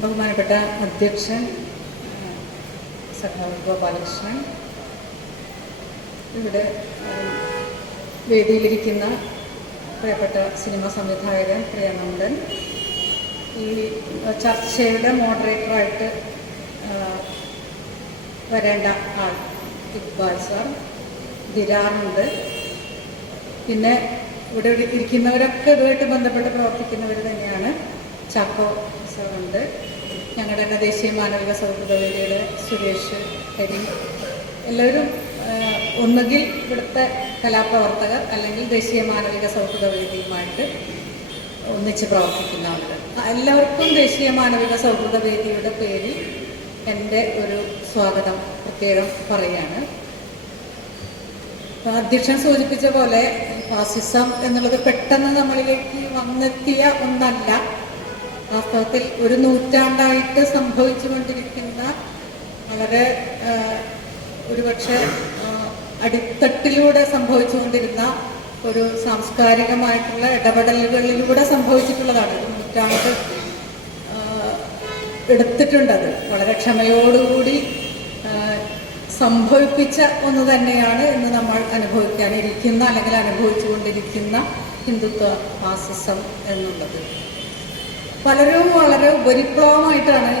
ബഹുമാനപ്പെട്ട അധ്യക്ഷൻ സഖാവ് ഗോപാലകൃഷ്ണൻ. ഇവിടെ വേദിയിലിരിക്കുന്ന പ്രിയപ്പെട്ട സിനിമാ സംവിധായകൻ പ്രിയാനന്ദൻ. ഈ ചർച്ചയുടെ മോഡറേറ്ററായിട്ട് വരേണ്ട ആൾ ഇക്ബാൽ സാർ ദിരാറുണ്ട് പിന്നെ ഇവിടെ ഇരിക്കുന്നവരൊക്കെ ഇതുമായിട്ട് ബന്ധപ്പെട്ട് പ്രവർത്തിക്കുന്നവർ തന്നെയാണ് ചാക്കോ സാറുണ്ട്. ഞങ്ങളുടെ തന്നെ ദേശീയ മാനവിക സൗഹൃദ വേദിയുടെ സുരേഷ് ഹരി. എല്ലാവരും ഒന്നുകിൽ ഇവിടുത്തെ കലാപ്രവർത്തകർ അല്ലെങ്കിൽ ദേശീയ മാനവിക സൗഹൃദ വേദിയുമായിട്ട് ഒന്നിച്ച് പ്രവർത്തിക്കുന്ന ആളുകൾ. എല്ലാവർക്കും ദേശീയ മാനവിക സൗഹൃദ വേദിയുടെ പേരിൽ എന്റെ ഒരു സ്വാഗതം പ്രത്യേകം പറയാണ് അധ്യക്ഷൻ സൂചിപ്പിച്ച പോലെ ഫാസിസം എന്നുള്ളത് പെട്ടെന്ന് നമ്മളിലേക്ക് വന്നെത്തിയ ഒന്നല്ല. വാസ്തവത്തിൽ ഒരു നൂറ്റാണ്ടായിട്ട് സംഭവിച്ചുകൊണ്ടിരിക്കുന്ന വളരെ ഒരുപക്ഷെ അടിത്തട്ടിലൂടെ സംഭവിച്ചുകൊണ്ടിരുന്ന ഒരു സാംസ്കാരികമായിട്ടുള്ള ഇടപെടലുകളിലൂടെ സംഭവിച്ചിട്ടുള്ളതാണ് നൂറ്റാണ്ട് എടുത്തിട്ടുണ്ടത്. വളരെ ക്ഷമയോടുകൂടി സംഭവിപ്പിച്ച ഒന്ന് തന്നെയാണ് ഇന്ന് നമ്മൾ അനുഭവിക്കാനിരിക്കുന്ന അല്ലെങ്കിൽ അനുഭവിച്ചുകൊണ്ടിരിക്കുന്ന ഹിന്ദുത്വ ഫാസിസം എന്നുള്ളത്. പലരും വളരെ ഉപരിപ്ലവമായിട്ടാണ്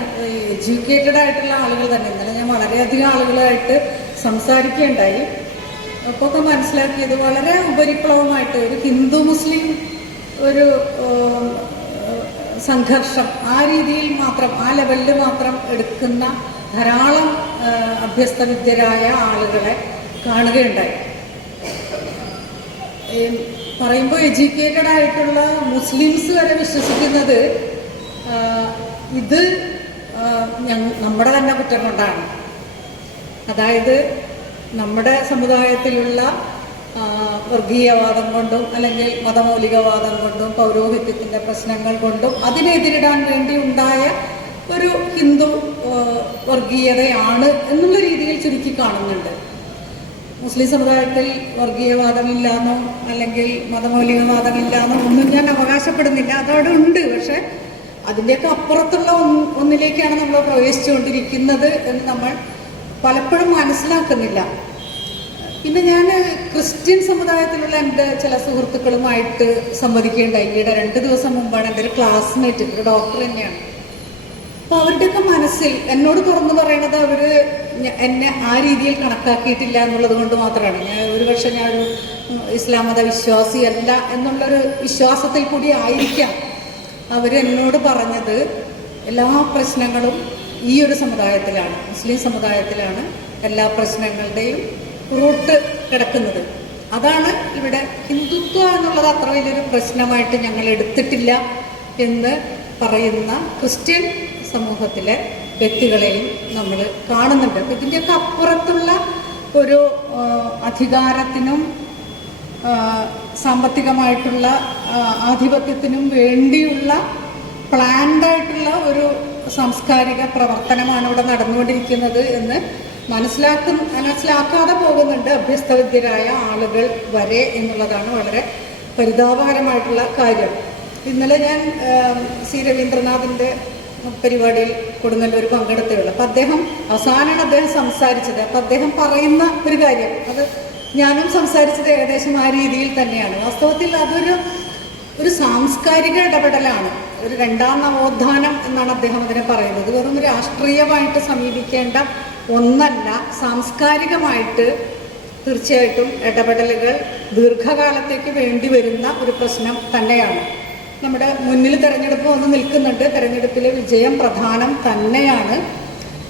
എഡ്യൂക്കേറ്റഡ് ആയിട്ടുള്ള ആളുകൾ തന്നെ. ഇന്നലെ ഞാൻ വളരെയധികം ആളുകളായിട്ട് സംസാരിക്കുകയുണ്ടായി. ഒക്കെ മനസ്സിലാക്കിയത് വളരെ ഉപരിപ്ലവമായിട്ട് ഒരു ഹിന്ദു മുസ്ലിം ഒരു സംഘർഷം ആ രീതിയിൽ മാത്രം ആ ലെവലിൽ മാത്രം എടുക്കുന്ന ധാരാളം അഭ്യസ്തവിദ്യരായ ആളുകളെ കാണുകയുണ്ടായി. പറയുമ്പോൾ എഡ്യൂക്കേറ്റഡ് ആയിട്ടുള്ള മുസ്ലിംസ് വരെ വിശ്വസിക്കുന്നത് ഇത് നമ്മുടെ തന്നെ കുറ്റം കൊണ്ടാണ്. അതായത് നമ്മുടെ സമുദായത്തിലുള്ള വർഗീയവാദം കൊണ്ടും അല്ലെങ്കിൽ മതമൗലികവാദം കൊണ്ടും പൗരോഹിത്യത്തിന്റെ പ്രശ്നങ്ങൾ കൊണ്ടും അതിനെതിരിടാൻ വേണ്ടി ഉണ്ടായ ഒരു ഹിന്ദു വർഗീയതയാണ് എന്നുള്ള രീതിയിൽ ചുരുക്കി കാണുന്നുണ്ട്. മുസ്ലിം സമുദായത്തിൽ വർഗീയവാദമില്ലാന്നോ അല്ലെങ്കിൽ മതമൗലികവാദമില്ലാന്നോ ഒന്നും ഞാൻ അവകാശപ്പെടുന്നില്ല. അതവിടെ ഉണ്ട്. പക്ഷെ അതിന്റെയൊക്കെ അപ്പുറത്തുള്ള ഒന്നിലേക്കാണ് നമ്മൾ പ്രവേശിച്ചുകൊണ്ടിരിക്കുന്നത് എന്ന് നമ്മൾ പലപ്പോഴും മനസ്സിലാക്കുന്നില്ല. പിന്നെ ഞാൻ ക്രിസ്ത്യൻ സമുദായത്തിലുള്ള എന്റെ ചില സുഹൃത്തുക്കളുമായിട്ട് സംവദിക്കുകയുണ്ടായി ഈയിടെ രണ്ട് ദിവസം മുമ്പാണ് എന്റെ ഒരു ക്ലാസ്മേറ്റ് ഒരു ഡോക്ടർ തന്നെയാണ്. അപ്പൊ അവരുടെയൊക്കെ മനസ്സിൽ എന്നോട് തുറന്നു പറയണത് അവർ എന്നെ ആ രീതിയിൽ കണക്കാക്കിയിട്ടില്ല എന്നുള്ളത് കൊണ്ട് മാത്രമാണ്. ഞാൻ ഒരു പക്ഷെ ഞാൻ ഒരു ഉം, ഇസ്ലാം മത വിശ്വാസിയല്ല എന്നുള്ളൊരു വിശ്വാസത്തിൽ കൂടി ആയിരിക്കാം. അവരെന്നോട് പറഞ്ഞത് എല്ലാ പ്രശ്നങ്ങളും ഈ ഒരു സമുദായത്തിലാണ് മുസ്ലിം സമുദായത്തിലാണ് എല്ലാ പ്രശ്നങ്ങളുടെയും റൂട്ട് കിടക്കുന്നത്. അതാണ് ഇവിടെ ഹിന്ദുത്വ എന്നുള്ളത് അത്ര വലിയൊരു പ്രശ്നമായിട്ട് ഞങ്ങൾ എടുത്തിട്ടില്ല എന്ന് പറയുന്ന ക്രിസ്ത്യൻ സമൂഹത്തിലെ വ്യക്തികളെയും നമ്മൾ കാണുന്നുണ്ട്. അപ്പം ഇതിന്റെയൊക്കെ അപ്പുറത്തുള്ള ഒരു അധികാരത്തിനും സാമ്പത്തികമായിട്ടുള്ള ആധിപത്യത്തിനും വേണ്ടിയുള്ള പ്ലാൻഡായിട്ടുള്ള ഒരു സാംസ്കാരിക പ്രവർത്തനമാണ് ഇവിടെ നടന്നുകൊണ്ടിരിക്കുന്നത് എന്ന് മനസ്സിലാക്കും മനസ്സിലാക്കാതെ പോകുന്നുണ്ട് അഭ്യസ്തവിദ്യരായ ആളുകൾ വരെ എന്നുള്ളതാണ് വളരെ പരിതാപകരമായിട്ടുള്ള കാര്യം. ഇന്നലെ ഞാൻ സി രവീന്ദ്രനാഥിന്റെ പരിപാടിയിൽ കൊടുങ്ങല്ലൂർ പങ്കെടുത്തേ ഉള്ളൂ അപ്പം അദ്ദേഹം അവസാനമാണ് അദ്ദേഹം സംസാരിച്ചത്. അപ്പം അദ്ദേഹം പറയുന്ന ഒരു കാര്യം അത് ഞാനും സംസാരിച്ചത് ഏകദേശം ആ രീതിയിൽ തന്നെയാണ്. വാസ്തവത്തിൽ അതൊരു ഒരു സാംസ്കാരിക ഇടപെടലാണ്. ഒരു രണ്ടാം നവോത്ഥാനം എന്നാണ് അദ്ദേഹം അതിനെ പറയുന്നത്. വെറും രാഷ്ട്രീയമായിട്ട് സമീപിക്കേണ്ട ഒന്നല്ല സാംസ്കാരികമായിട്ട് തീർച്ചയായിട്ടും ഇടപെടലുകൾ ദീർഘകാലത്തേക്ക് വേണ്ടി വരുന്ന ഒരു പ്രശ്നം തന്നെയാണ്. നമ്മുടെ മുന്നിൽ തെരഞ്ഞെടുപ്പ് വന്ന് നിൽക്കുന്നുണ്ട്. തെരഞ്ഞെടുപ്പിലെ വിജയം പ്രധാനം തന്നെയാണ്.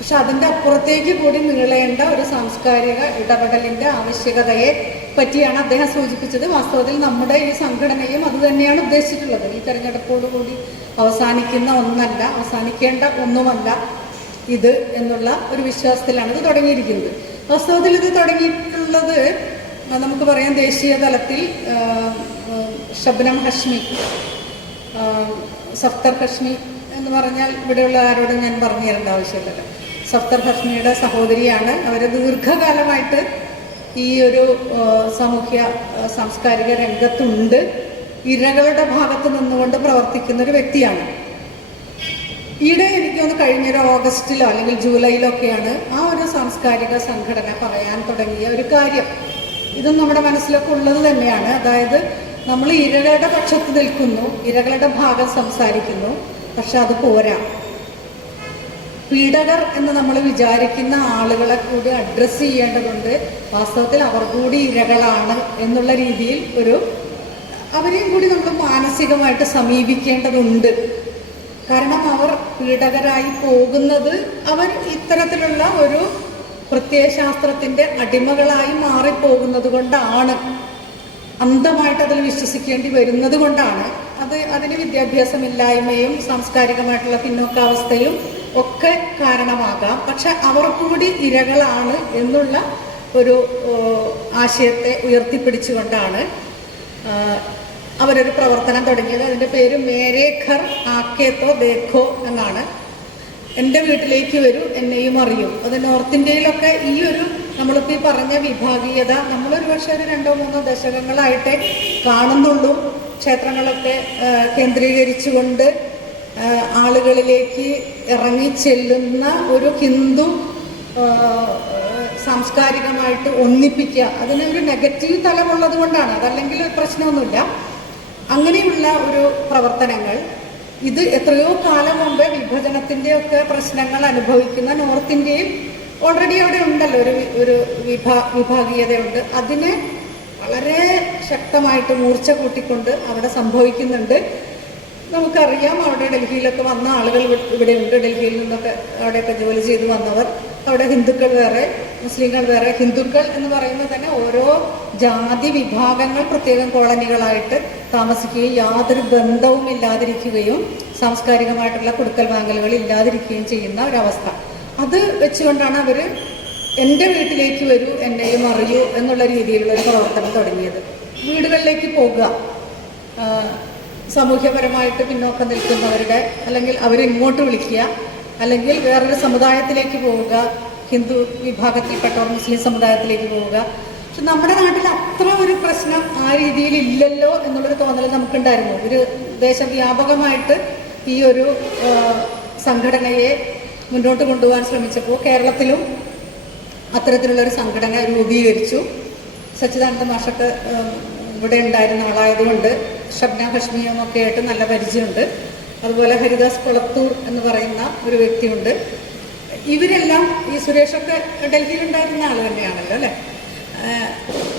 പക്ഷെ അതിന്റെ അപ്പുറത്തേക്ക് കൂടി നീളേണ്ട ഒരു സാംസ്കാരിക ഇടപെടലിന്റെ ആവശ്യകതയെ പറ്റിയാണ് അദ്ദേഹം സൂചിപ്പിച്ചത്. വാസ്തവത്തിൽ നമ്മുടെ ഈ സംഘടനയും അത് തന്നെയാണ് ഉദ്ദേശിച്ചിട്ടുള്ളത്. ഈ തെരഞ്ഞെടുപ്പോടുകൂടി അവസാനിക്കുന്ന ഒന്നല്ല അവസാനിക്കേണ്ട ഒന്നുമല്ല ഇത് എന്നുള്ള ഒരു വിശ്വാസത്തിലാണ് ഇത് തുടങ്ങിയിരിക്കുന്നത്. വാസ്തവത്തിൽ ഇത് തുടങ്ങിയിട്ടുള്ളത് നമുക്ക് പറയാം ദേശീയ തലത്തിൽ ഷബ്നം ഹഷ്മി സഫ്തർ ഹഷ്മി എന്ന് പറഞ്ഞാൽ ഇവിടെയുള്ള ആരോടും ഞാൻ പറഞ്ഞു തരേണ്ട ആവശ്യമില്ലല്ലോ. സഫ്തർ ഹഷ്മിയുടെ സഹോദരിയാണ്. അവർ ദീർഘകാലമായിട്ട് ഈ ഒരു സാമൂഹ്യ സാംസ്കാരിക രംഗത്തുണ്ട്. ഇരകളുടെ ഭാഗത്ത് നിന്നുകൊണ്ട് പ്രവർത്തിക്കുന്ന ഒരു വ്യക്തിയാണ്. ഈയിടെ എനിക്ക് തോന്നുന്നു കഴിഞ്ഞൊരു ഓഗസ്റ്റിലോ അല്ലെങ്കിൽ ജൂലൈയിലോ ഒക്കെയാണ് ആ ഒരു സാംസ്കാരിക സംഘടന പറയാൻ തുടങ്ങിയ ഒരു കാര്യം. ഇതും നമ്മുടെ മനസ്സിലൊക്കെ ഉള്ളത് തന്നെയാണ്. അതായത് നമ്മൾ ഇരകളുടെ പക്ഷത്ത് നിൽക്കുന്നു ഇരകളുടെ ഭാഗം സംസാരിക്കുന്നു പക്ഷെ അത് പോരാ. പീഡകർ എന്ന് നമ്മൾ വിചാരിക്കുന്ന ആളുകളെ കൂടി അഡ്രസ്സ് ചെയ്യേണ്ടതുണ്ട്. വാസ്തവത്തിൽ അവർ കൂടി ഇരകളാണ് എന്നുള്ള രീതിയിൽ ഒരു അവരെയും കൂടി നമ്മൾ മാനസികമായിട്ട് സമീപിക്കേണ്ടതുണ്ട്. കാരണം അവർ പീഡകരായി പോകുന്നത് അവർ ഇത്തരത്തിലുള്ള ഒരു പ്രത്യയശാസ്ത്രത്തിന്റെ അടിമകളായി മാറിപ്പോകുന്നത് കൊണ്ടാണ്. അന്ധമായിട്ട് അതിൽ വിശ്വസിക്കേണ്ടി വരുന്നത് കൊണ്ടാണ്. അത് അതിന് വിദ്യാഭ്യാസമില്ലായ്മയും സാംസ്കാരികമായിട്ടുള്ള പിന്നോക്കാവസ്ഥയും ഒക്കെ കാരണമാകാം. പക്ഷെ അവർക്കുകൂടി കൂടി ഇരകളാണ് എന്നുള്ള ഒരു ആശയത്തെ ഉയർത്തിപ്പിടിച്ചുകൊണ്ടാണ് അവരൊരു പ്രവർത്തനം തുടങ്ങിയത്. അതിന്റെ പേര് മേരേഖർ ആക്കേത്തോ ദേഖോ എന്നാണ്. എന്റെ വീട്ടിലേക്ക് വരും എന്നെയും അറിയും. അത് നോർത്ത് ഇന്ത്യയിലൊക്കെ ഈ ഒരു നമ്മളിപ്പോൾ ഈ പറഞ്ഞ വിഭാഗീയത നമ്മളൊരു പക്ഷേ ഒരു രണ്ടോ മൂന്നോ ദശകങ്ങളായിട്ടേ കാണുന്നുള്ളൂ. ക്ഷേത്രങ്ങളൊക്കെ കേന്ദ്രീകരിച്ചുകൊണ്ട് ആളുകളിലേക്ക് ഇറങ്ങി ചെല്ലുന്ന ഒരു ഹിന്ദു സാംസ്കാരികമായിട്ട് ഒന്നിപ്പിക്കുക. അതിനൊരു നെഗറ്റീവ് തലമുള്ളത് കൊണ്ടാണ്. അതല്ലെങ്കിൽ പ്രശ്നമൊന്നുമില്ല. അങ്ങനെയുള്ള ഒരു പ്രവർത്തനങ്ങൾ ഇത് എത്രയോ കാലം മുമ്പ് വിഭജനത്തിന്റെ ഒക്കെ പ്രശ്നങ്ങൾ അനുഭവിക്കുന്ന നോർത്ത് ഇന്ത്യയിൽ ഓൾറെഡി അവിടെ ഉണ്ടല്ലോ. ഒരു ഒരു വിഭാ വിഭാഗീയതയുണ്ട്. അതിനെ വളരെ ശക്തമായിട്ട് മൂർച്ച കൂട്ടിക്കൊണ്ട് അവിടെ സംഭവിക്കുന്നുണ്ട്. നമുക്കറിയാം അവിടെ ഡൽഹിയിലൊക്കെ വന്ന ആളുകൾ ഇവിടെ ഉണ്ട് ഡൽഹിയിൽ നിന്നൊക്കെ അവിടെയൊക്കെ ജോലി ചെയ്ത് വന്നവർ. അവിടെ ഹിന്ദുക്കൾ വേറെ മുസ്ലിങ്ങൾ വേറെ. ഹിന്ദുക്കൾ എന്ന് പറയുന്നത് തന്നെ ഓരോ ജാതി വിഭാഗങ്ങൾ പ്രത്യേകം കോളനികളായിട്ട് താമസിക്കുകയും യാതൊരു ബന്ധവും ഇല്ലാതിരിക്കുകയും സാംസ്കാരികമായിട്ടുള്ള കൊടുക്കൽ വാങ്ങലുകൾ ഇല്ലാതിരിക്കുകയും ചെയ്യുന്ന ഒരവസ്ഥ. അത് വെച്ചുകൊണ്ടാണ് അവർ എന്റെ വീട്ടിലേക്ക് വരൂ എന്നെയും അറിയൂ എന്നുള്ള രീതിയിലുള്ള ഒരു പ്രവർത്തനം തുടങ്ങിയത്. വീടുകളിലേക്ക് പോകുക സാമൂഹ്യപരമായിട്ട് പിന്നോക്കം നിൽക്കുന്നവരുടെ അല്ലെങ്കിൽ അവരെ ഇങ്ങോട്ട് വിളിക്കുക. അല്ലെങ്കിൽ വേറൊരു സമുദായത്തിലേക്ക് പോവുക. ഹിന്ദു വിഭാഗത്തിൽപ്പെട്ടവർ മുസ്ലിം സമുദായത്തിലേക്ക് പോവുക. പക്ഷെ നമ്മുടെ നാട്ടിൽ അത്ര ഒരു പ്രശ്നം ആ രീതിയിൽ ഇല്ലല്ലോ എന്നുള്ളൊരു തോന്നൽ നമുക്കുണ്ടായിരുന്നു. ഒരു ദേശവ്യാപകമായിട്ട് ഈ ഒരു സംഘടനയെ മുന്നോട്ട് കൊണ്ടുപോകാൻ ശ്രമിച്ചപ്പോൾ കേരളത്തിലും അത്തരത്തിലുള്ള ഒരു സംഘടന രൂപീകരിച്ചു. സച്ചിദാനന്ദ മാഷൊക്കെ ഇവിടെ ഉണ്ടായിരുന്ന ആളായതുകൊണ്ട് ഷബ്ന ഹഷ്മിയും ഒക്കെ ആയിട്ട് നല്ല പരിചയമുണ്ട്. അതുപോലെ ഹരിദാസ് കൊളത്തൂർ എന്ന് പറയുന്ന ഒരു വ്യക്തിയുണ്ട്. ഇവരെല്ലാം ഈ സുരേഷൊക്കെ ഡൽഹിയിലുണ്ടായിരുന്ന ആൾ തന്നെയാണല്ലോ അല്ലേ?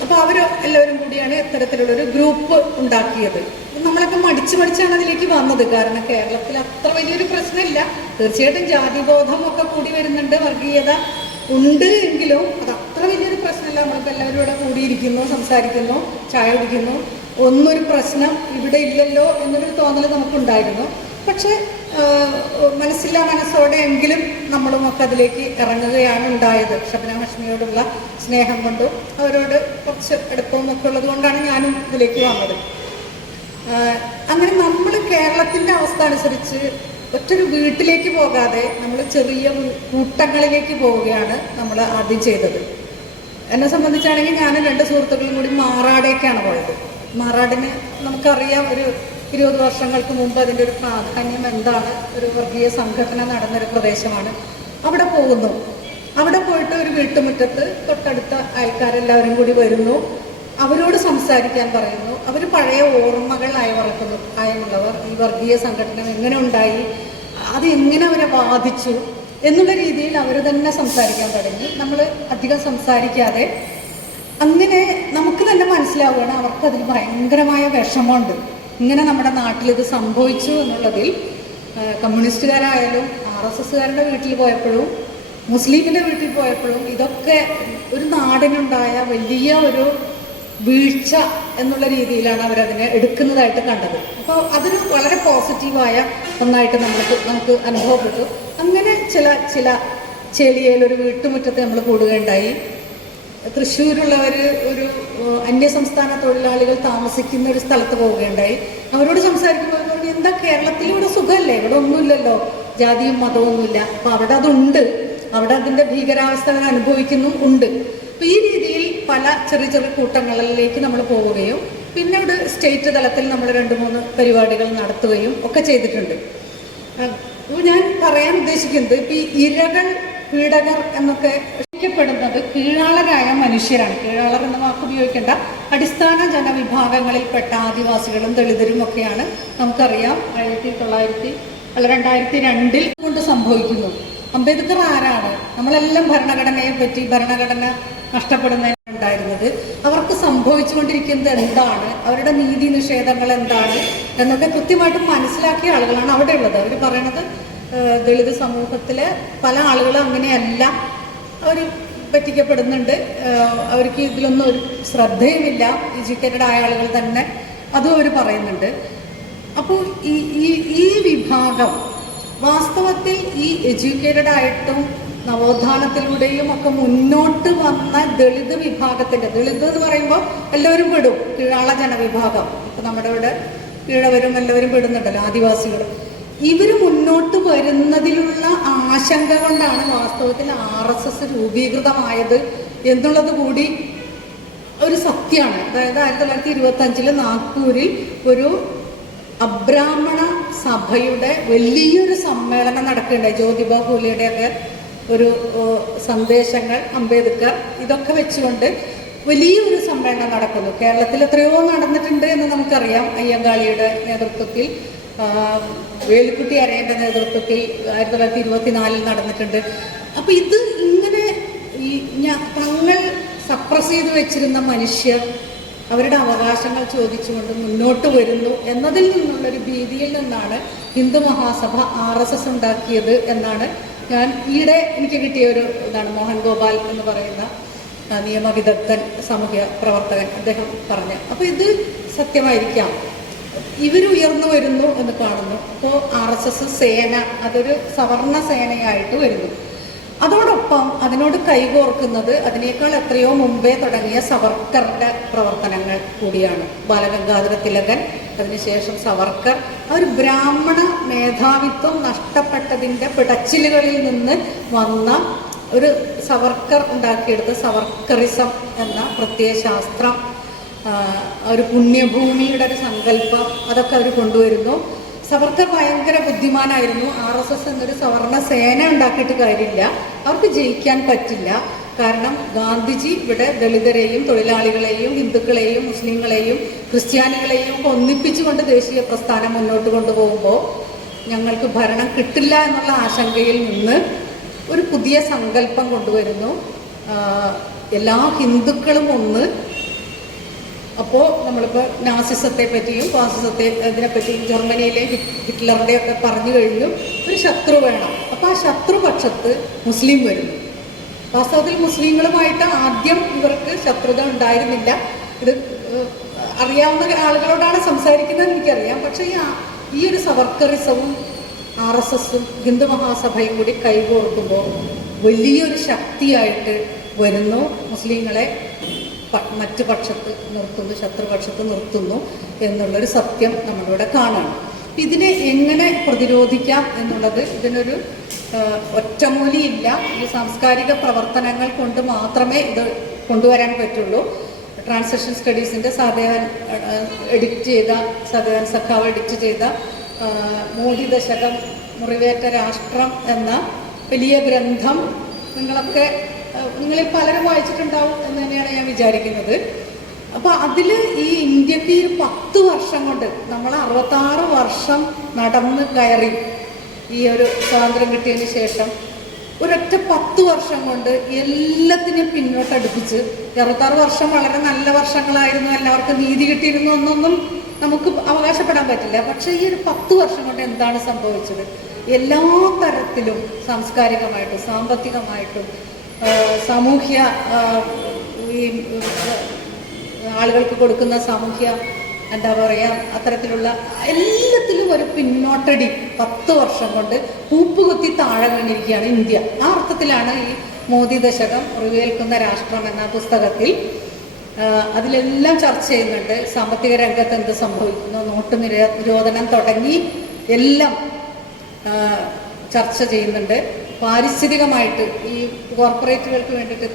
അപ്പോൾ അവർ എല്ലാവരും കൂടിയാണ് ഇത്തരത്തിലുള്ളൊരു ഗ്രൂപ്പ് ഉണ്ടാക്കിയത്. നമ്മളൊക്കെ മടിച്ച് മടിച്ചാണ് അതിലേക്ക് വന്നത്. കാരണം കേരളത്തിൽ അത്ര വലിയൊരു പ്രശ്നമില്ല. തീർച്ചയായിട്ടും ജാതിബോധം ഒക്കെ കൂടി വരുന്നുണ്ട് വർഗീയത ഉണ്ട് എങ്കിലും അത് അത്ര വലിയൊരു പ്രശ്നമില്ല. നമ്മൾക്ക് എല്ലാവരും ഇവിടെ കൂടിയിരിക്കുന്നു സംസാരിക്കുന്നു ചായ കുടിക്കുന്നു. ഒന്നൊരു പ്രശ്നം ഇവിടെ ഇല്ലല്ലോ എന്നൊരു തോന്നൽ നമുക്കുണ്ടായിരുന്നു. പക്ഷെ മനസ്സില്ല മനസ്സോടെ എങ്കിലും നമ്മളും ഒക്കെ അതിലേക്ക് ഇറങ്ങുകയാണ് ഉണ്ടായത്. ഷബന ഹഷ്മിയോടുള്ള സ്നേഹം കൊണ്ടും അവരോട് കുറച്ച് എടുപ്പവും ഒക്കെ ഉള്ളത് കൊണ്ടാണ് ഞാനും ഇതിലേക്ക് വന്നത്. അങ്ങനെ നമ്മൾ കേരളത്തിന്റെ അവസ്ഥ അനുസരിച്ച് ഒറ്റൊരു വീട്ടിലേക്ക് പോകാതെ നമ്മൾ ചെറിയ കൂട്ടങ്ങളിലേക്ക് പോവുകയാണ് നമ്മൾ ആദ്യം ചെയ്തത്. എന്നെ സംബന്ധിച്ചാണെങ്കിൽ ഞാൻ രണ്ട് സുഹൃത്തുക്കളും കൂടി മാറാടേക്കാണ് പോയത്. മാറാടിന് നമുക്കറിയാം ഒരു ഇരുപത് വർഷങ്ങൾക്ക് മുമ്പ് അതിന്റെ ഒരു പ്രാധാന്യം എന്താണ്? ഒരു വർഗീയ സംഘടന നടന്നൊരു പ്രദേശമാണ്. അവിടെ പോകുന്നു. അവിടെ പോയിട്ട് ഒരു വീട്ടുമുറ്റത്ത് തൊട്ടടുത്ത ആൾക്കാരെല്ലാവരും കൂടി വരുന്നു. അവരോട് സംസാരിക്കാൻ പറയുന്നു. അവർ പഴയ ഓർമ്മകൾ അയവറക്കുന്നു അയമുള്ളവർ. ഈ വർഗീയ സംഘടന എങ്ങനെ ഉണ്ടായി? അത് അവരെ ബാധിച്ചു? എന്നുള്ള രീതിയിൽ അവർ തന്നെ സംസാരിക്കാൻ തുടങ്ങി. നമ്മൾ അധികം സംസാരിക്കാതെ അങ്ങനെ നമുക്ക് തന്നെ മനസ്സിലാവുകയാണ് അവർക്ക് അതിൽ ഭയങ്കരമായ വിഷമമുണ്ട്. ഇങ്ങനെ നമ്മുടെ നാട്ടിൽ ഇത് സംഭവിച്ചു എന്നുള്ളതിൽ കമ്മ്യൂണിസ്റ്റുകാരായാലും ആർ എസ് എസ്സുകാരുടെ വീട്ടിൽ പോയപ്പോഴും മുസ്ലിമിന്റെ വീട്ടിൽ പോയപ്പോഴും ഇതൊക്കെ ഒരു നാടിനുണ്ടായ വലിയ ഒരു വീഴ്ച എന്നുള്ള രീതിയിലാണ് അവരതിനെ എടുക്കുന്നതായിട്ട് കണ്ടത്. അപ്പോൾ അതൊരു വളരെ പോസിറ്റീവായ ഒന്നായിട്ട് നമ്മൾക്ക് നമുക്ക് അനുഭവപ്പെട്ടു. അങ്ങനെ ചില ചില ചെളിയയിൽ ഒരു വീട്ടുമുറ്റത്ത് നമ്മൾ കൂടുകയുണ്ടായി. തൃശ്ശൂരുള്ളവർ ഒരു അന്യസംസ്ഥാന തൊഴിലാളികൾ താമസിക്കുന്ന ഒരു സ്ഥലത്ത് പോവുകയുണ്ടായി. അവരോട് സംസാരിക്കുമ്പോൾ പറഞ്ഞു എന്താ കേരളത്തിൽ ഇവിടെ സുഖമല്ലേ? ഇവിടെ ഒന്നുമില്ലല്ലോ. ജാതിയും മതവും ഒന്നുമില്ല അപ്പൊ അവിടെ അതുണ്ട്. അവിടെ അതിന്റെ ഭീകരാവസ്ഥകൾ അനുഭവിക്കുന്നു ഉണ്ട്. അപ്പൊ ഈ രീതിയിൽ പല ചെറിയ ചെറിയ കൂട്ടങ്ങളിലേക്ക് നമ്മൾ പോവുകയും പിന്നെ ഇവിടെ സ്റ്റേറ്റ് തലത്തിൽ നമ്മൾ രണ്ട് മൂന്ന് പരിപാടികൾ നടത്തുകയും ഒക്കെ ചെയ്തിട്ടുണ്ട്. ഞാൻ പറയാൻ ഉദ്ദേശിക്കുന്നത് ഇപ്പൊ ഈ ഇരകൾ പീഡകർ എന്നൊക്കെ വിളിക്കപ്പെടുന്നത് കീഴാളരായ മനുഷ്യരാണ്. കീഴാളർ എന്ന വാക്ക് ഉപയോഗിക്കേണ്ട. അടിസ്ഥാന ജനവിഭാഗങ്ങളിൽപ്പെട്ട ആദിവാസികളും ദളിതരും ഒക്കെയാണ് നമുക്കറിയാം. ആയിരത്തി തൊള്ളായിരത്തി അല്ല രണ്ടായിരത്തി രണ്ടിൽ കൊണ്ട് സംഭവിക്കുന്നു. അംബേദ്കർ ആരാണ്? നമ്മളെല്ലാം ഭരണഘടനയെ പറ്റി ഭരണഘടന നഷ്ടപ്പെടുന്നതിനുണ്ടായിരുന്നത്. അവർക്ക് സംഭവിച്ചുകൊണ്ടിരിക്കുന്നത് എന്താണ്? അവരുടെ നീതി നിഷേധങ്ങൾ എന്താണ്? എന്നൊക്കെ കൃത്യമായിട്ട് മനസ്സിലാക്കിയ ആളുകളാണ് അവിടെ ഉള്ളത്. അവർ പറയണത് ദളിത് സമൂഹത്തിലെ പല ആളുകളും അങ്ങനെയല്ല. അവർ പറ്റിക്കപ്പെടുന്നുണ്ട് അവർക്ക് ഇതിലൊന്നും ഒരു ശ്രദ്ധയുമില്ല. എഡ്യൂക്കേറ്റഡ് ആയ ആളുകൾ തന്നെ അതും അവർ പറയുന്നുണ്ട്. അപ്പോൾ ഈ ഈ ഈ വിഭാഗം വാസ്തവത്തിൽ ഈ എഡ്യൂക്കേറ്റഡ് ആയിട്ടും നവോത്ഥാനത്തിലൂടെയും ഒക്കെ മുന്നോട്ട് വന്ന ദളിത് വിഭാഗത്തിന്റെ ദളിത് എന്ന് പറയുമ്പോൾ എല്ലാവരും പെടും. കീഴാള ജനവിഭാഗം. ഇപ്പം നമ്മുടെ ഇവിടെ കീഴവരും എല്ലാവരും പെടുന്നുണ്ടല്ലോ ആദിവാസികൾ ഇവർ മുന്നോട്ട് വരുന്നതിലുള്ള ആശങ്ക കൊണ്ടാണ് വാസ്തവത്തിൽ ആർ എസ് എസ് രൂപീകൃതമായത് എന്നുള്ളത് കൂടി ഒരു സത്യമാണ്. അതായത് ആയിരത്തി തൊള്ളായിരത്തി ഇരുപത്തി അഞ്ചിൽ നാഗ്പൂരിൽ ഒരു അബ്രാഹ്മണ സഭയുടെ വലിയൊരു സമ്മേളനം നടക്കുകയുണ്ടായി ജ്യോതിബ ഫൂലെയുടെ ഒക്കെ ഒരു സന്ദേശങ്ങൾ അംബേദ്കർ ഇതൊക്കെ വെച്ചുകൊണ്ട് വലിയൊരു സമ്മേളനം നടക്കുന്നു. കേരളത്തിൽ എത്രയോ നടന്നിട്ടുണ്ട് എന്ന് നമുക്കറിയാം. അയ്യങ്കാളിയുടെ നേതൃത്വത്തിൽ വേലുക്കുട്ടി അരയന്റെ നേതൃത്വത്തിൽ ആയിരത്തി തൊള്ളായിരത്തി ഇരുപത്തിനാലിൽ നടന്നിട്ടുണ്ട്. അപ്പൊ ഇത് ഇങ്ങനെ ഈ തങ്ങൾ സപ്രസ് ചെയ്ത് വെച്ചിരുന്ന മനുഷ്യർ അവരുടെ അവകാശങ്ങൾ ചോദിച്ചുകൊണ്ട് മുന്നോട്ട് വരുന്നു എന്നതിൽ നിന്നുള്ളൊരു ഭീതിയിൽ നിന്നാണ് Hindu Mahasabha R S S ഉണ്ടാക്കിയത് എന്നാണ് ഞാൻ ഈയിടെ എനിക്ക് കിട്ടിയ ഒരു ഇതാണ് മോഹൻ ഗോപാൽ എന്ന് പറയുന്ന നിയമവിദഗ്ധൻ സാമൂഹ്യ പ്രവർത്തകൻ അദ്ദേഹം പറഞ്ഞു അപ്പോൾ ഇത് സത്യമായിരിക്കാം. ഇവർ ഉയർന്നു വരുന്നു എന്ന് കാണുന്നു. അപ്പോൾ ആർ എസ് എസ് സേന അതൊരു സവർണ സേനയായിട്ട് വരുന്നു. അതോടൊപ്പം അതിനോട് കൈകോർക്കുന്നത് അതിനേക്കാൾ എത്രയോ മുമ്പേ തുടങ്ങിയ സവർക്കറുടെ പ്രവർത്തനങ്ങൾ കൂടിയാണ്. ബാലഗംഗാധര തിലകൻ അതിനുശേഷം സവർക്കർ. ആ ഒരു ബ്രാഹ്മണ മേധാവിത്വം നഷ്ടപ്പെട്ടതിന്റെ പിടച്ചിലുകളിൽ നിന്ന് വന്ന ഒരു സവർക്കർ ഉണ്ടാക്കിയെടുത്ത സവർക്കറിസം എന്ന പ്രത്യയശാസ്ത്രം ഒരു പുണ്യഭൂമിയുടെ ഒരു സങ്കല്പം അതൊക്കെ അവർ കൊണ്ടുവരുന്നു. സവർക്കർ ഭയങ്കര ബുദ്ധിമാനായിരുന്നു. ആർ എസ് എസ് എന്നൊരു സവർണ സേന ഉണ്ടാക്കിയിട്ട് കാര്യമില്ല. അവർക്ക് ജയിക്കാൻ പറ്റില്ല. കാരണം ഗാന്ധിജി ഇവിടെ ദളിതരെയും തൊഴിലാളികളെയും ഹിന്ദുക്കളെയും മുസ്ലിങ്ങളെയും ക്രിസ്ത്യാനികളെയും ഒക്കെ ഒന്നിപ്പിച്ചുകൊണ്ട് ദേശീയ പ്രസ്ഥാനം മുന്നോട്ട് കൊണ്ടുപോകുമ്പോൾ ഞങ്ങൾക്ക് ഭരണം കിട്ടില്ല എന്നുള്ള ആശങ്കയിൽ നിന്ന് ഒരു പുതിയ സങ്കല്പം കൊണ്ടുവരുന്നു. എല്ലാ ഹിന്ദുക്കളും ഒന്ന് അപ്പോൾ നമ്മളിപ്പോൾ നാസിസത്തെ പറ്റിയും ഫാസിസത്തെ ഇതിനെപ്പറ്റിയും ജർമ്മനിയിലെ ഹിറ്റ്ലറിന്റെ ഒക്കെ പറഞ്ഞു കഴിഞ്ഞു. ഒരു ശത്രു വേണം. അപ്പോൾ ആ ശത്രുപക്ഷത്ത് മുസ്ലിം വരുന്നു വാസ്തവത്തിൽ മുസ്ലിങ്ങളുമായിട്ട് ആദ്യം ഇവർക്ക് ശത്രുത ഉണ്ടായിരുന്നില്ല. ഇത് അറിയാവുന്ന ആളുകളോടാണ് സംസാരിക്കുന്നത് എനിക്കറിയാം. പക്ഷേ ഈ ഈ ഒരു സവർക്കറിസവും ആർ എസ് എസും ഹിന്ദു മഹാസഭയും കൂടി കൈകോർക്കുമ്പോൾ വലിയൊരു ശക്തിയായിട്ട് വരുന്നു മുസ്ലിങ്ങളെ. മറ്റു പക്ഷത്ത് നിർത്തുന്നു ശത്രുപക്ഷത്ത് നിർത്തുന്നു എന്നുള്ളൊരു സത്യം നമ്മളിവിടെ കാണണം. ഇതിനെ എങ്ങനെ പ്രതിരോധിക്കാം എന്നുള്ളത് ഇതിനൊരു ഒറ്റമൂലിയില്ല. ഈ സാംസ്കാരിക പ്രവർത്തനങ്ങൾ കൊണ്ട് മാത്രമേ ഇത് കൊണ്ടുവരാൻ പറ്റുള്ളൂ. ട്രാൻസാക്ഷൻ സ്റ്റഡീസിന്റെ സദേവൻ എഡിറ്റ് ചെയ്ത സദേവൻ സഖാവ് എഡിറ്റ് ചെയ്ത മോദി ദശകം മുറിവേറ്റ രാഷ്ട്രം എന്ന വലിയ ഗ്രന്ഥം നിങ്ങളൊക്കെ നിങ്ങളിൽ പലരും വായിച്ചിട്ടുണ്ടാവും എന്ന് തന്നെയാണ് ഞാൻ വിചാരിക്കുന്നത്. അപ്പൊ അതിൽ ഈ ഇന്ത്യയ്ക്ക് ഈ പത്ത് വർഷം കൊണ്ട് നമ്മൾ അറുപത്താറ് വർഷം നടന്ന് കയറി ഈ ഒരു സ്വാതന്ത്ര്യം കിട്ടിയതിന് ശേഷം ഒരൊറ്റ പത്ത് വർഷം കൊണ്ട് എല്ലാത്തിനെയും പിന്നോട്ടടുപ്പിച്ച് അറുപത്താറ് വർഷം വളരെ നല്ല വർഷങ്ങളായിരുന്നു എല്ലാവർക്കും നീതി കിട്ടിയിരുന്നു എന്നൊന്നും നമുക്ക് അവകാശപ്പെടാൻ പറ്റില്ല. പക്ഷേ ഈ ഒരു പത്ത് വർഷം കൊണ്ട് എന്താണ് സംഭവിച്ചത്? എല്ലാ തരത്തിലും സാംസ്കാരികമായിട്ടും സാമ്പത്തികമായിട്ടും സാമൂഹ്യ ഈ ആളുകൾക്ക് കൊടുക്കുന്ന സാമൂഹ്യ എന്താ പറയുക അത്തരത്തിലുള്ള എല്ലാത്തിലും ഒരു പിന്നോട്ടടി പത്ത് വർഷം കൊണ്ട് കൂപ്പുകുത്തി താഴെ വീണിരിക്കുകയാണ് ഇന്ത്യ. ആ അർത്ഥത്തിലാണ് ഈ മോദി ദശകം റിവേൽക്കുന്ന രാഷ്ട്രം എന്ന പുസ്തകത്തിൽ. അതിലെല്ലാം ചർച്ച ചെയ്യുന്നുണ്ട് സാമ്പത്തിക രംഗത്ത് എന്ത് സംഭവിക്കുന്നു നോട്ട് നിര- നിരോധനം തുടങ്ങി എല്ലാം ചർച്ച ചെയ്യുന്നുണ്ട്. പാരിസ്ഥിതികമായിട്ട് ഈ കോർപ്പറേറ്റുകൾക്ക് വേണ്ടിയിട്ട്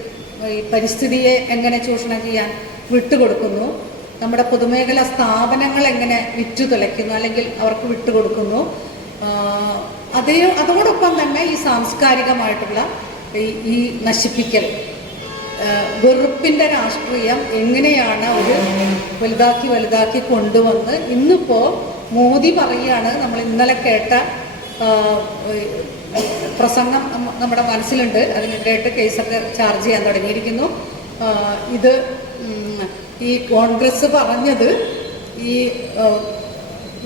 ഈ പരിസ്ഥിതിയെ എങ്ങനെ ചൂഷണം ചെയ്യാൻ വിട്ടുകൊടുക്കുന്നു നമ്മുടെ പൊതുമേഖലാ സ്ഥാപനങ്ങൾ എങ്ങനെ വിറ്റു തുലയ്ക്കുന്നു അല്ലെങ്കിൽ അവർക്ക് വിട്ടുകൊടുക്കുന്നു അതേ അതോടൊപ്പം തന്നെ ഈ സാംസ്കാരികമായിട്ടുള്ള ഈ നശിപ്പിക്കൽ വെറുപ്പിന്റെ രാഷ്ട്രീയം എങ്ങനെയാണ് ഒരു വലുതാക്കി വലുതാക്കി കൊണ്ടുവന്ന് ഇന്നിപ്പോൾ മോദി പറയുകയാണ് നമ്മൾ ഇന്നലെ കേട്ട പ്രസംഗം നമ്മുടെ മനസ്സിലുണ്ട്. അതിനെതിരായിട്ട് കേസൊക്കെ ചാർജ് ചെയ്യാൻ തുടങ്ങിയിരിക്കുന്നു. ഇത് ഈ കോൺഗ്രസ് പറഞ്ഞത് ഈ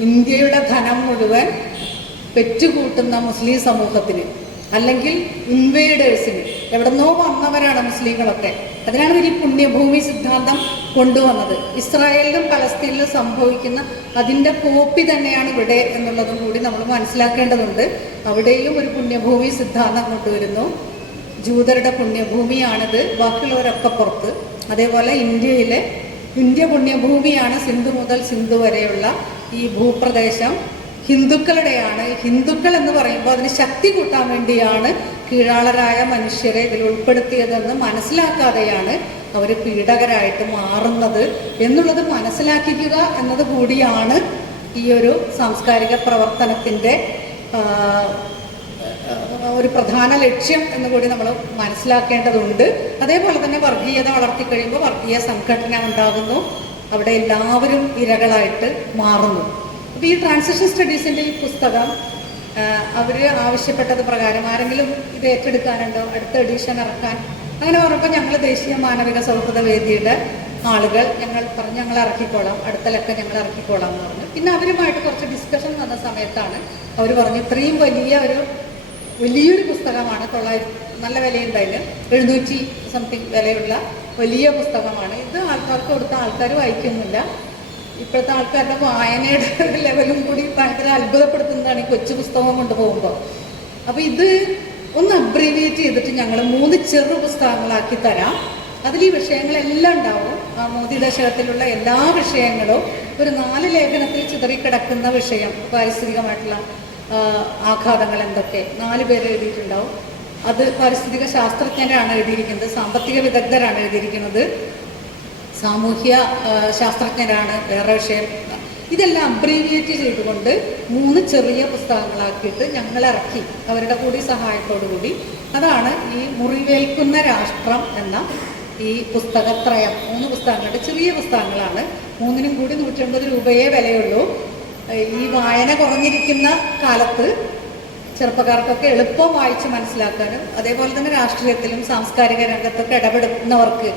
ഇന്ത്യയുടെ ധനം മുഴുവൻ പെറ്റുകൂട്ടുന്ന മുസ്ലിം സമൂഹത്തിന് അല്ലെങ്കിൽ ഇൻവേഡേഴ്സിന് എവിടെന്നോ വന്നവരാണ് മുസ്ലിങ്ങളൊക്കെ. അതിനാണ് ഈ പുണ്യഭൂമി സിദ്ധാന്തം കൊണ്ടുവന്നത്. ഇസ്രായേലിലും പലസ്തീനിലും സംഭവിക്കുന്ന അതിന്റെ കോപ്പി തന്നെയാണ് ഇവിടെ എന്നുള്ളതും കൂടി നമ്മൾ മനസ്സിലാക്കേണ്ടതുണ്ട്. അവിടെയും ഒരു പുണ്യഭൂമി സിദ്ധാന്തം കൊണ്ടുവരുന്നു ജൂതരുടെ പുണ്യഭൂമിയാണിത്. ബാക്കിയുള്ളവരൊക്കെ പുറത്ത്. അതേപോലെ ഇന്ത്യയിലെ ഇന്ത്യ പുണ്യഭൂമിയാണ് സിന്ധു മുതൽ സിന്ധു വരെയുള്ള ഈ ഭൂപ്രദേശം. ഹിന്ദുക്കളുടെയാണ്. ഹിന്ദുക്കൾ എന്ന് പറയുമ്പോൾ അതിന് ശക്തി കൂട്ടാൻ വേണ്ടിയാണ് കീഴാളരായ മനുഷ്യരെ ഇതിൽ ഉൾപ്പെടുത്തിയതെന്ന് മനസ്സിലാക്കാതെയാണ് അവർ പീഡകരായിട്ട് മാറുന്നത് എന്നുള്ളത് മനസ്സിലാക്കിക്കുക എന്നത് കൂടിയാണ് ഈ ഒരു സാംസ്കാരിക പ്രവർത്തനത്തിന്റെ ഒരു പ്രധാന ലക്ഷ്യം എന്ന് കൂടി നമ്മൾ മനസ്സിലാക്കേണ്ടതുണ്ട്. അതേപോലെ തന്നെ വർഗീയത വളർത്തിക്കഴിയുമ്പോൾ വർഗീയ സംഘടന ഉണ്ടാകുന്നു. അവിടെ എല്ലാവരും ഇരകളായിട്ട് മാറുന്നു. അപ്പോൾ ഈ ട്രാൻസാക്ഷൻ സ്റ്റഡീസിന്റെ ഈ പുസ്തകം അവർ ആവശ്യപ്പെട്ടത് പ്രകാരം ആരെങ്കിലും ഇത് ഏറ്റെടുക്കാനുണ്ടോ അടുത്ത എഡിഷൻ ഇറക്കാൻ? അങ്ങനെ പറഞ്ഞപ്പോൾ ഞങ്ങൾ ദേശീയ മാനവിക സൗഹൃദ വേദിയുടെ ആളുകൾ ഞങ്ങൾ പറഞ്ഞു ഞങ്ങൾ ഇറക്കിക്കോളാം അടുത്ത ലക്കം ഞങ്ങൾ ഇറക്കിക്കോളാം എന്ന് പറഞ്ഞു. പിന്നെ അവരുമായിട്ട് കുറച്ച് ഡിസ്കഷൻ വന്ന സമയത്താണ് അവർ പറഞ്ഞു ഇത്രയും വലിയ ഒരു വലിയൊരു പുസ്തകമാണ് തൊള്ളായിരത്തി നല്ല വിലയുണ്ടായില്ല എഴുന്നൂറ്റി സംതിങ് വിലയുള്ള വലിയ പുസ്തകമാണ്. ഇത് ആൾക്കാർക്ക് കൊടുത്ത ആൾക്കാർ വായിക്കുന്നില്ല. ഇപ്പോഴത്തെ ആൾക്കാരുടെ വായനയുടെ ലെവലും കൂടി ഭയങ്കര അത്ഭുതപ്പെടുത്തുന്നതാണ് ഈ കൊച്ചു പുസ്തകം കൊണ്ടുപോകുമ്പോൾ അപ്പോൾ ഇത് ഒന്ന് അബ്രീവിയേറ്റ് ചെയ്തിട്ട് ഞങ്ങൾ മൂന്ന് ചെറു പുസ്തകങ്ങളാക്കി തരാം. അതിൽ ഈ വിഷയങ്ങളെല്ലാം ഉണ്ടാവും. ആ മോദി ദശകത്തിലുള്ള എല്ലാ വിഷയങ്ങളും ഒരു നാല് ലേഖനത്തിൽ ചിതറിക്കിടക്കുന്ന വിഷയം പാരിസ്ഥിതികമായിട്ടുള്ള ആഘാതങ്ങൾ എന്തൊക്കെ നാല് പേര് എഴുതിയിട്ടുണ്ടാവും. അത് പാരിസ്ഥിതിക ശാസ്ത്രജ്ഞരാണ് എഴുതിയിരിക്കുന്നത് സാമ്പത്തിക വിദഗ്ധരാണ് എഴുതിയിരിക്കുന്നത്. സാമൂഹ്യ ശാസ്ത്രജ്ഞരാണ് വേറെ വിഷയം. ഇതെല്ലാം അബ്രീവിയേറ്റ് ചെയ്തുകൊണ്ട് മൂന്ന് ചെറിയ പുസ്തകങ്ങളാക്കിയിട്ട് ഞങ്ങൾ ഇറക്കി അവരുടെ കൂടി സഹായത്തോടു കൂടി അതാണ് ഈ മുറിവേൽക്കുന്ന രാഷ്ട്രം എന്ന ഈ പുസ്തകത്രയം. മൂന്ന് പുസ്തകങ്ങളുടെ ചെറിയ പുസ്തകങ്ങളാണ്. മൂന്നിനും കൂടി നൂറ്റമ്പത് രൂപയേ വിലയുള്ളൂ. ഈ വായന കുറഞ്ഞിരിക്കുന്ന കാലത്ത് ചെറുപ്പക്കാർക്കൊക്കെ എളുപ്പം വായിച്ച് മനസ്സിലാക്കാനും അതേപോലെ തന്നെ രാഷ്ട്രീയത്തിലും സാംസ്കാരിക രംഗത്തൊക്കെ ഇടപെടുന്നവർക്ക്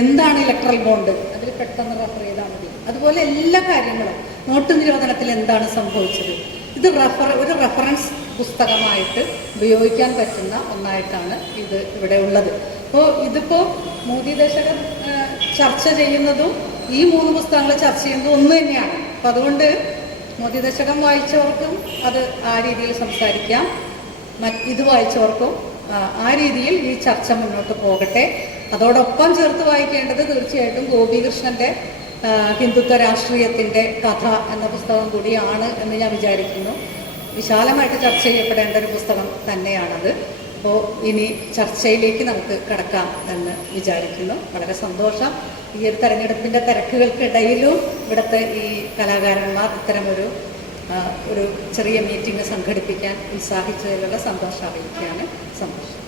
എന്താണ് ഇലക്ട്രൽ ബോണ്ട് അതിൽ പെട്ടെന്ന് റെഫർ ചെയ്താൽ മതി. അതുപോലെ എല്ലാ കാര്യങ്ങളും നോട്ട് നിരോധനത്തിൽ എന്താണ് സംഭവിച്ചത്? ഇത് റെഫർ ഒരു റെഫറൻസ് പുസ്തകമായിട്ട് ഉപയോഗിക്കാൻ പറ്റുന്ന ഒന്നായിട്ടാണ് ഇത് ഇവിടെ ഉള്ളത്. അപ്പോൾ ഇതിപ്പോൾ മോദി ദശകം ചർച്ച ചെയ്യുന്നതും ഈ മൂന്ന് പുസ്തകങ്ങൾ ചർച്ച ചെയ്യുന്നതും ഒന്ന് തന്നെയാണ്. അപ്പം അതുകൊണ്ട് മോദി ദശകം വായിച്ചവർക്കും അത് ആ രീതിയിൽ സംസാരിക്കാം. ഇത് വായിച്ചവർക്കും ആ, ആ രീതിയിൽ ഈ ചർച്ച മുന്നോട്ട് പോകട്ടെ. അതോടൊപ്പം ചേർത്ത് വായിക്കേണ്ടത് തീർച്ചയായിട്ടും ഗോപികൃഷ്ണന്റെ ഹിന്ദുത്വ രാഷ്ട്രീയത്തിന്റെ കഥ എന്ന പുസ്തകം കൂടിയാണ് എന്ന് ഞാൻ വിചാരിക്കുന്നു. വിശാലമായിട്ട് ചർച്ച ചെയ്യപ്പെടേണ്ട ഒരു പുസ്തകം തന്നെയാണത്. അപ്പോൾ ഇനി ചർച്ചയിലേക്ക് നമുക്ക് കടക്കാം എന്ന് വിചാരിക്കുന്നു. വളരെ സന്തോഷം. ഈ ഒരു തെരഞ്ഞെടുപ്പിന്റെ തിരക്കുകൾക്കിടയിലും ഇവിടുത്തെ ഈ കലാകാരന്മാർ ഇത്തരമൊരു ഒരു ചെറിയ മീറ്റിംഗ് സംഘടിപ്പിക്കാൻ ഉത്സാഹിച്ചതിലുള്ള സന്തോഷം അറിയിക്കുകയാണ്. സന്തോഷം.